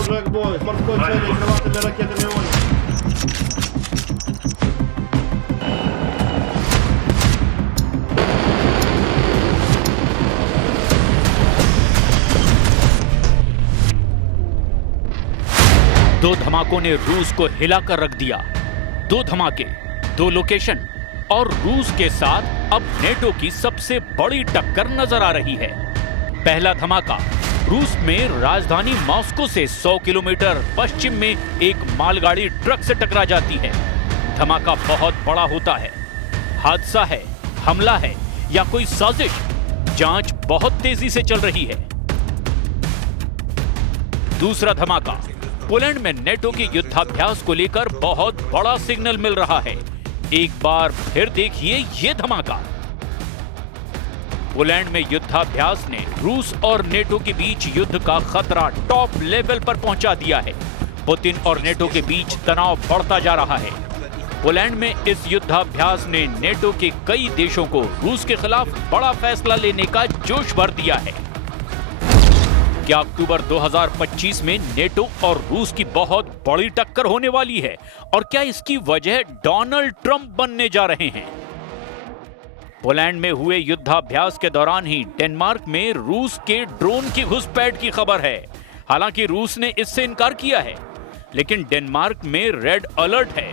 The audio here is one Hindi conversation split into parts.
Продолжая бой. Морской цели крылатыми ракетами «Оникс». दो धमाकों ने रूस को हिलाकर रख दिया। दो धमाके, दो लोकेशन और रूस के साथ अब नेटो की सबसे बड़ी टक्कर नजर आ रही है। पहला धमाका रूस में राजधानी मॉस्को से 100 किलोमीटर पश्चिम में एक मालगाड़ी ट्रक से टकरा जाती है। धमाका बहुत बड़ा होता है। हादसा है, हमला है या कोई साजिश? जांच बहुत तेजी से चल रही है। दूसरा धमाका पोलैंड में नेटो के युद्धाभ्यास को लेकर बहुत बड़ा सिग्नल मिल रहा है। एक बार फिर देखिए ये धमाका। पोलैंड में युद्धाभ्यास ने रूस और नेटो के बीच युद्ध का खतरा टॉप लेवल पर पहुंचा दिया है। पुतिन और नेटो के बीच तनाव बढ़ता जा रहा है। पोलैंड में इस युद्धाभ्यास ने नेटो के कई देशों को रूस के खिलाफ बड़ा फैसला लेने का जोश भर दिया है। क्या अक्टूबर 2025 में नेटो और रूस की बहुत बड़ी टक्कर होने वाली है? और क्या इसकी वजह डोनाल्ड ट्रंप बनने जा रहे हैं? पोलैंड में हुए युद्धाभ्यास के दौरान ही डेनमार्क में रूस के ड्रोन की घुसपैठ की खबर है। हालांकि रूस ने इससे इनकार किया है, लेकिन डेनमार्क में रेड अलर्ट है।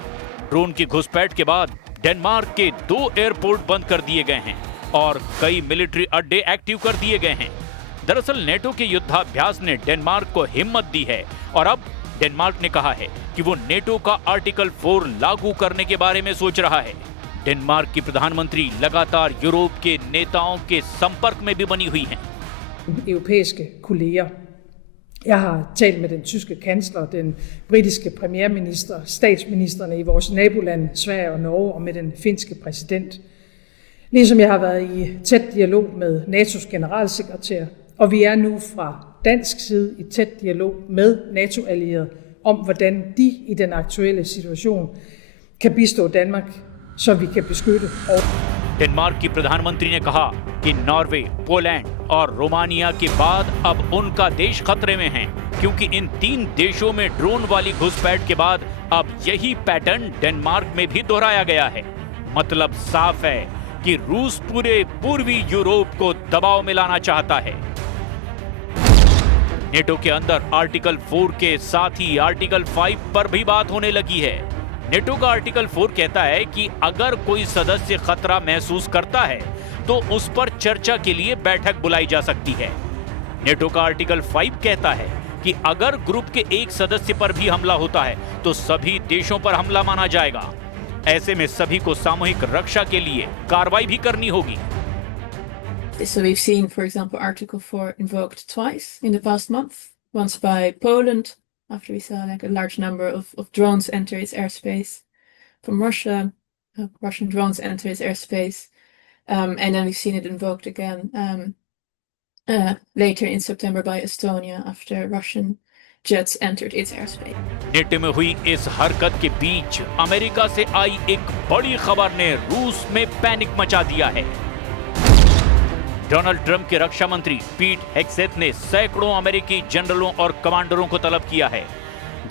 ड्रोन की घुसपैठ के बाद डेनमार्क के 2 एयरपोर्ट बंद कर दिए गए हैं और कई मिलिट्री अड्डे एक्टिव कर दिए गए हैं। दरअसल नेटो के युद्धाभ्यास ने डेनमार्क को हिम्मत दी है और अब डेनमार्क ने कहा है कि वो नेटो का आर्टिकल 4 लागू करने के बारे में सोच रहा है। डेनमार्क की प्रधानमंत्री लगातार यूरोप के नेताओं के संपर्क में भी बनी हुई हैं। Europæiske kolleger. Jeg har talt med den tyske kansler, den britiske premierminister, statsministerne i vores naboland Sverige og Norge og med den finske præsident. Ligesom jeg har været i tæt dialog med NATO's generalsekretær, og vi er nu fra dansk side i tæt dialog med NATO-allierede om, hvordan de i den aktuelle situation kan bistå Danmark, så vi kan beskytte. Denmark की प्रधानमंत्री ने कहा कि नॉर्वे, पोलैंड और रोमानिया के बाद अब उनका देश खतरे में है, क्योंकि इन 3 देशों में ड्रोन वाली घुसपैठ के बाद अब यही पैटर्न डेनमार्क में भी दोहराया गया है। मतलब साफ है कि रूस पूरे पूर्वी यूरोप को दबाव में लाना चाहता है। नेटो के अंदर आर्टिकल 4 के साथ ही आर्टिकल 5 पर भी बात होने लगी है। नेटो का आर्टिकल 4 कहता है कि अगर कोई सदस्य खतरा महसूस करता है तो उस पर चर्चा के लिए बैठक बुलाई जा सकती है। नेटो का आर्टिकल 5 कहता है कि अगर ग्रुप के एक सदस्य पर भी हमला होता है तो सभी देशों पर हमला माना जाएगा। ऐसे में सभी को सामूहिक रक्षा के लिए कार्रवाई भी करनी होगी। So we've seen, for example, Article 4 invoked twice in the past month. Once by Poland, after we saw like a large number of drones enter its airspace from Russia, Russian drones enter its airspace, and then we've seen it invoked again later in September by Estonia after Russian jets entered its airspace. NATO में हुई इस हरकत के बीच अमेरिका से आई एक बड़ी खबर ने रूस में पैनिक मचा दिया है। डोनाल्ड ट्रंप के रक्षा मंत्री पीट हेग्सेथ ने सैकड़ों अमेरिकी जनरलों और कमांडरों को तलब किया है।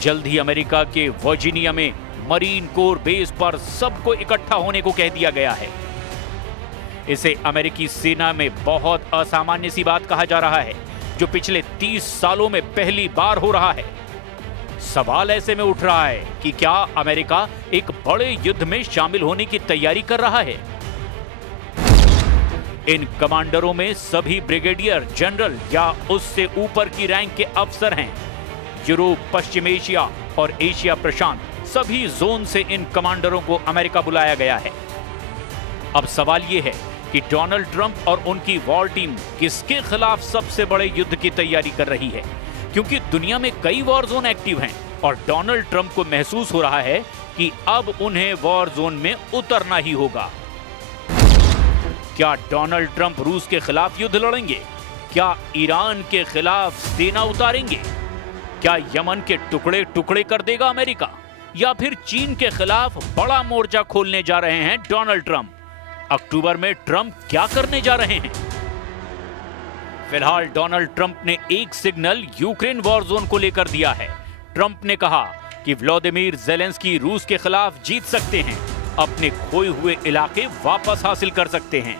जल्द ही अमेरिका के वर्जीनिया में मरीन कोर बेस पर सबको इकट्ठा होने को कह दिया गया है। इसे अमेरिकी सेना में बहुत असामान्य सी बात कहा जा रहा है, जो पिछले 30 सालों में पहली बार हो रहा है। सवाल ऐसे में उठ रहा है कि क्या अमेरिका एक बड़े युद्ध में शामिल होने की तैयारी कर रहा है? इन कमांडरों में सभी ब्रिगेडियर जनरल या उससे ऊपर की रैंक के अफसर हैं। यूरोप, पश्चिम एशिया और एशिया प्रशांत सभी जोन से इन कमांडरों को अमेरिका बुलाया गया है। अब सवाल यह है कि डोनाल्ड ट्रंप और उनकी वॉर टीम किसके खिलाफ सबसे बड़े युद्ध की तैयारी कर रही है, क्योंकि दुनिया में कई वॉर जोन एक्टिव हैं और डोनाल्ड ट्रंप को महसूस हो रहा है कि अब उन्हें वॉर जोन में उतरना ही होगा। क्या डोनाल्ड ट्रंप रूस के खिलाफ युद्ध लड़ेंगे? क्या ईरान के खिलाफ सेना उतारेंगे? क्या यमन के टुकड़े टुकड़े कर देगा अमेरिका? या फिर चीन के खिलाफ बड़ा मोर्चा खोलने जा रहे हैं डोनाल्ड ट्रंप? अक्टूबर में ट्रंप क्या करने जा रहे हैं? फिलहाल डोनाल्ड ट्रंप ने एक सिग्नल यूक्रेन वॉर जोन को लेकर दिया है। ट्रंप ने कहा कि व्लादिमीर ज़ेलेंस्की रूस के खिलाफ जीत सकते हैं, अपने खोए हुए इलाके वापस हासिल कर सकते हैं।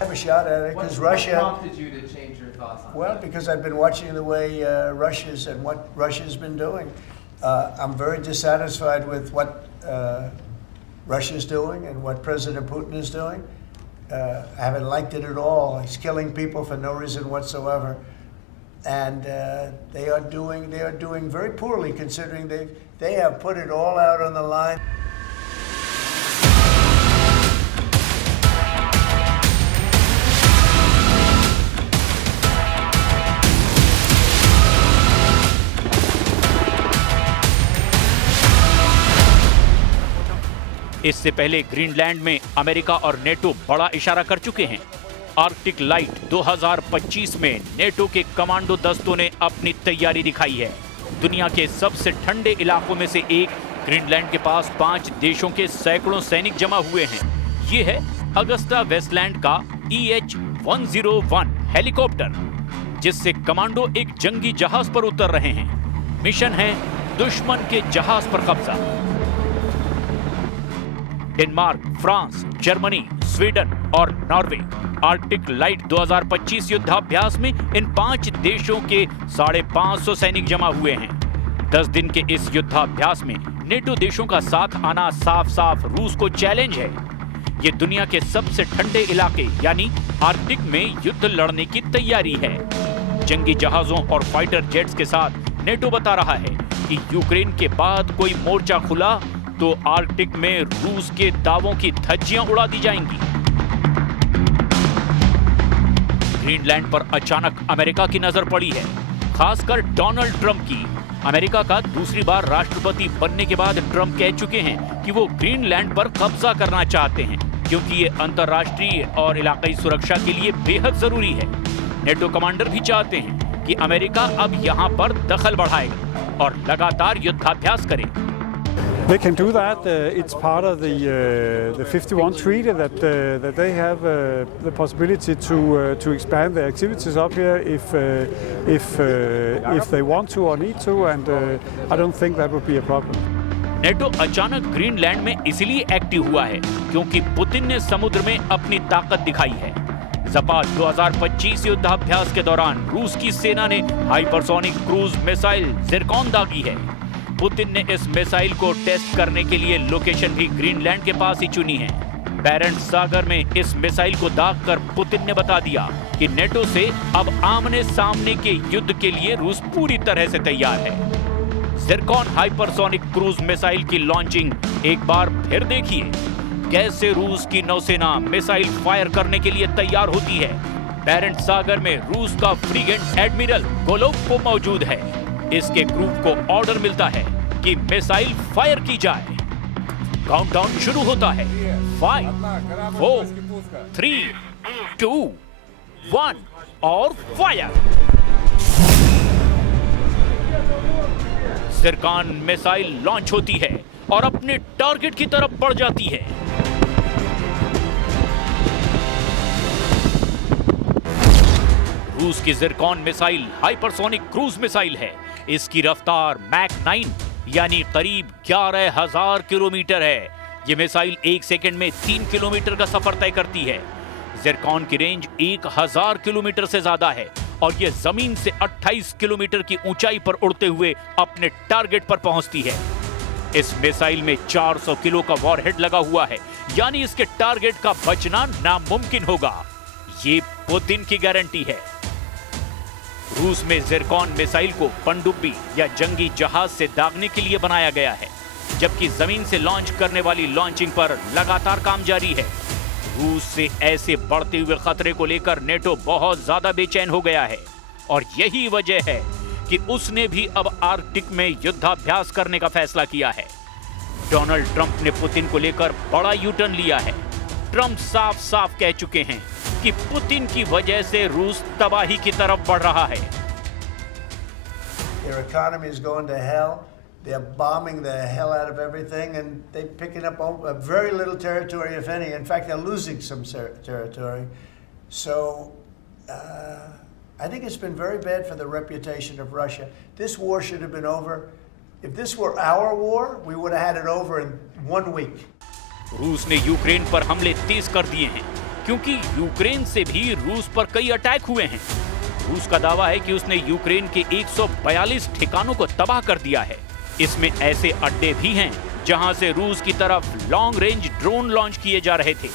Have a shot at it because Russia. What prompted you to change your thoughts on Well, because I've been watching the way Russia's and what Russia's been doing. I'm very dissatisfied with what Russia's doing and what President Putin is doing. I haven't liked it at all. He's killing people for no reason whatsoever, and they are doing very poorly considering they have put it all out on the line. इससे पहले ग्रीनलैंड में अमेरिका और नेटो बड़ा इशारा कर चुके हैं। आर्कटिक लाइट 2025 में नेटो के कमांडो दस्तों ने अपनी तैयारी दिखाई है। दुनिया के सबसे ठंडे इलाकों में से एक ग्रीनलैंड के पास 5 देशों के सैकड़ों सैनिक जमा हुए हैं। ये है अगस्टा वेस्टलैंड का EH-101 हेलीकॉप्टर, जिससे कमांडो एक जंगी जहाज पर उतर रहे हैं। मिशन है दुश्मन के जहाज पर कब्जा। डेनमार्क, फ्रांस, जर्मनी, स्वीडन और नॉर्वे आर्कटिक लाइट 2025 युद्धाभ्यास में इन 5 देशों के 550 सैनिक जमा हुए हैं। 10 दिन के इस युद्धाभ्यास में नेटो देशों का साथ आना साफ साफ रूस को चैलेंज है। ये दुनिया के सबसे ठंडे इलाके यानी आर्कटिक में युद्ध लड़ने की तैयारी है। जंगी जहाजों और फाइटर जेट्स के साथ नेटो बता रहा है कि यूक्रेन के बाद कोई मोर्चा खुला तो आर्कटिक में रूस के दावों की धज्जियां उड़ा दी जाएंगी। ग्रीनलैंड पर अचानक अमेरिका की नजर पड़ी है, खासकर डोनाल्ड ट्रंप की। अमेरिका का दूसरी बार राष्ट्रपति बनने के बाद ट्रंप कह चुके हैं कि वो ग्रीनलैंड पर कब्जा करना चाहते हैं, क्योंकि ये अंतर्राष्ट्रीय और इलाकाई सुरक्षा के लिए बेहद जरूरी है। नेटो कमांडर भी चाहते हैं कि अमेरिका अब यहां पर दखल बढ़ाएगा और लगातार युद्धाभ्यास करे। They can do that. It's part of the 51 treaty that they have the possibility to expand their activities up here if they want to or need to, and I don't think that would be a problem. NATO अचानक ग्रीनलैंड में इसलिए एक्टिव हुआ है क्योंकि पुतिन ने समुद्र में अपनी ताकत दिखाई है। ज़पाद 2025 युद्धाभ्यास के दौरान रूस की सेना ने हाइपरसोनिक क्रूज मिसाइल ज़िरकॉन दागी है। पुतिन ने इस मिसाइल को टेस्ट करने के लिए लोकेशन भी ग्रीनलैंड के पास ही चुनी है। बैरेंट्स सागर में इस मिसाइल को दागकर पुतिन ने बता दिया कि नेटो से अब आमने सामने के युद्ध के लिए रूस पूरी तरह से तैयार है। ज़िरकॉन हाइपरसोनिक क्रूज मिसाइल की लॉन्चिंग एक बार फिर देखिए, कैसे रूस की नौसेना मिसाइल फायर करने के लिए तैयार होती है। बैरेंट्स सागर में रूस का फ्रीगेट एडमिरल गोलोव मौजूद है। इसके क्रू को ऑर्डर मिलता है कि मिसाइल फायर की जाए। काउंटडाउन शुरू होता है। 5, 4, 3, 2, 1 और फायर। ज़िरकॉन मिसाइल लॉन्च होती है और अपने टारगेट की तरफ बढ़ जाती है। रूस की Zircon missile hypersonic cruise missile है। इसकी रफ्तार मैक 9 यानी करीब 11,000 किलोमीटर है। ये मिसाइल 1 सेकंड में 3 किलोमीटर का सफर तय करती है। ज़िरकॉन की रेंज 1000 किलोमीटर से ज्यादा है और ये जमीन से 28 किलोमीटर की ऊंचाई पर उड़ते हुए अपने टारगेट पर पहुंचती है। इस मिसाइल में 400 किलो का वॉरहेड लगा हुआ है, यानी इसके टारगेट का बचना नामुमकिन होगा। ये पुतिन की गारंटी है। रूस में ज़िरकॉन मिसाइल को पनडुब्बी या जंगी जहाज से दागने के लिए बनाया गया है, जबकि जमीन से लॉन्च करने वाली लॉन्चिंग पर लगातार काम जारी है। रूस से ऐसे बढ़ते हुए खतरे को लेकर नेटो बहुत ज्यादा बेचैन हो गया है और यही वजह है कि उसने भी अब आर्कटिक में युद्धाभ्यास करने का फैसला किया है। डोनाल्ड ट्रंप ने पुतिन को लेकर बड़ा यूटर्न लिया है। ट्रंप साफ साफ कह चुके हैं कि पुतिन की वजह से रूस तबाही की तरफ बढ़ रहा है। Their economy is going to hell. They're bombing the hell out of everything, and they're picking up a very little territory, if any. In fact, they're losing some territory. So I think it's been very bad for the reputation of Russia. This war should have been over. If this were our war, we would have had it over in 1 week. रूस ने यूक्रेन पर हमले तेज कर दिए हैं क्योंकि यूक्रेन से भी रूस पर कई अटैक हुए हैं। रूस का दावा है कि उसने यूक्रेन के 142 ठिकानों को तबाह कर दिया है। इसमें ऐसे अड्डे भी हैं जहां से रूस की तरफ लॉन्ग रेंज ड्रोन लॉन्च किए जा रहे थे।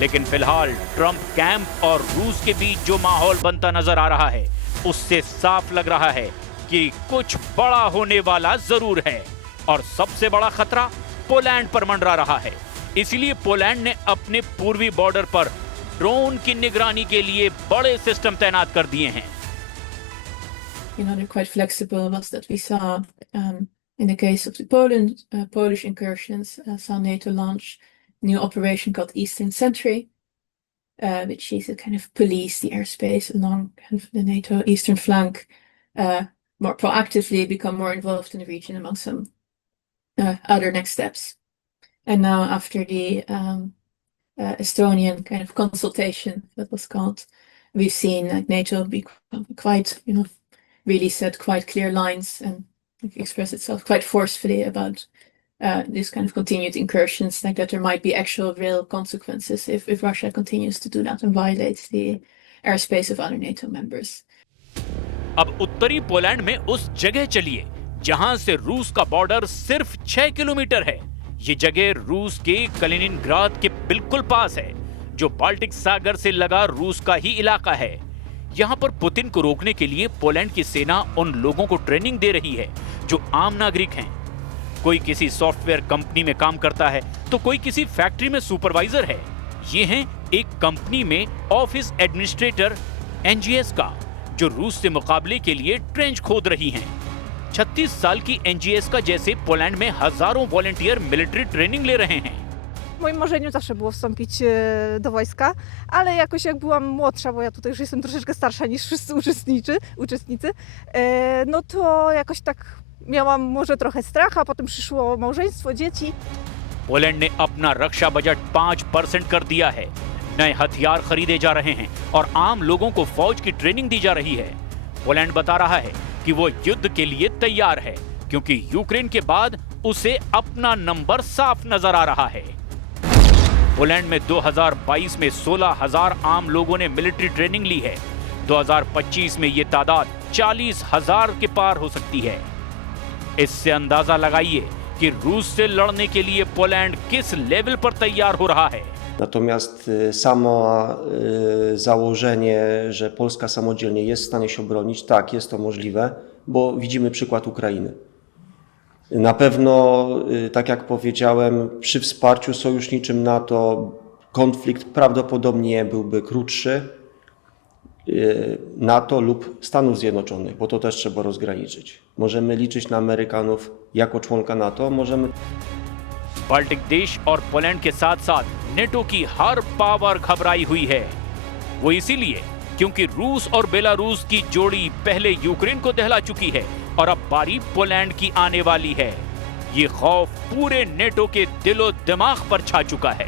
लेकिन फिलहाल ट्रंप कैंप और रूस के बीच जो माहौल बनता नजर आ रहा है, उससे साफ लग रहा है कि कुछ बड़ा होने वाला जरूर है और सबसे बड़ा खतरा पोलैंड पर मंडरा रहा है। इसलिए पोलैंड ने अपने पूर्वी बॉर्डर पर ड्रोन की निगरानी के लिए बड़े सिस्टम तैनात कर दिए हैं। They're quite flexible. Was that we saw in the case of the Polish incursions, saw NATO launch a new operation called Eastern Sentry, which is to kind of police the airspace along kind of the NATO eastern flank, more proactively become more involved in the region among some other next steps. And now after the Estonian kind of consultation that was called, we've seen like NATO be quite, really set quite clear lines and express itself quite forcefully about this kind of continued incursions, like that there might be actual real consequences if Russia continues to do that and violates the airspace of other NATO members. अब उत्तरी पोलैंड में उस जगह चलिए जहां से रूस का बॉर्डर सिर्फ 6 किलोमीटर है। ये जगह रूस के कलिनिनग्राद के बिल्कुल पास है, जो बाल्टिक सागर से लगा रूस का ही इलाका है। यहाँ पर पुतिन को रोकने के लिए पोलैंड की सेना उन लोगों को ट्रेनिंग दे रही है जो आम नागरिक हैं। कोई किसी सॉफ्टवेयर कंपनी में काम करता है तो कोई किसी फैक्ट्री में सुपरवाइजर है। ये हैं एक कंपनी में ऑफिस एडमिनिस्ट्रेटर एनजीएस का, जो रूस से मुकाबले के लिए ट्रेंच खोद रही हैं। 36 साल की एनजीएस का जैसे पोलैंड में हजारों वॉलंटियर मिलिट्री ट्रेनिंग ले रहे हैं। W moim marzeniu zawsze było wstąpić do wojska, ale jakoś jak byłam młodsza, bo ja tutaj już jestem troszeczkę starsza niż wszyscy uczestnicy, no to jakoś tak miałam może trochę strach, a potem przyszło małżeństwo, dzieci. Poland ने अपना रक्षा बजट 5% कर दिया है। नए हथियार खरीदे जा रहे हैं और आम लोगों को फौज की ट्रेनिंग दी जा रही है। पोलैंड बता रहा है कि वो युद्ध के लिए तैयार है क्योंकि यूक्रेन के बाद उसे अपना नंबर साफ नजर आ रहा है। पोलैंड में 2022 में 16,000 आम लोगों ने मिलिट्री ट्रेनिंग ली है। 2025 में ये तादाद 40,000 के पार हो सकती है। इससे अंदाजा लगाइए कि रूस से लड़ने के लिए पोलैंड किस लेवल पर तैयार हो रहा है। Natomiast samo założenie, że Polska samodzielnie jest w stanie się obronić, tak, jest to możliwe, bo widzimy przykład Ukrainy. Na pewno, tak jak powiedziałem, przy wsparciu sojuszniczym NATO konflikt prawdopodobnie byłby krótszy NATO lub Stanów Zjednoczonych, bo to też trzeba rozgraniczyć. Możemy liczyć na Amerykanów jako członka NATO, możemy... Baltic देश और पोलैंड के साथ साथ नेटो की हर पावर घबराई हुई है। वो इसीलिए क्योंकि रूस और बेलारूस की जोड़ी पहले यूक्रेन को दहला चुकी है और अब बारी पोलैंड की आने वाली है। ये खौफ पूरे नेटो के दिलो दिमाग पर छा चुका है।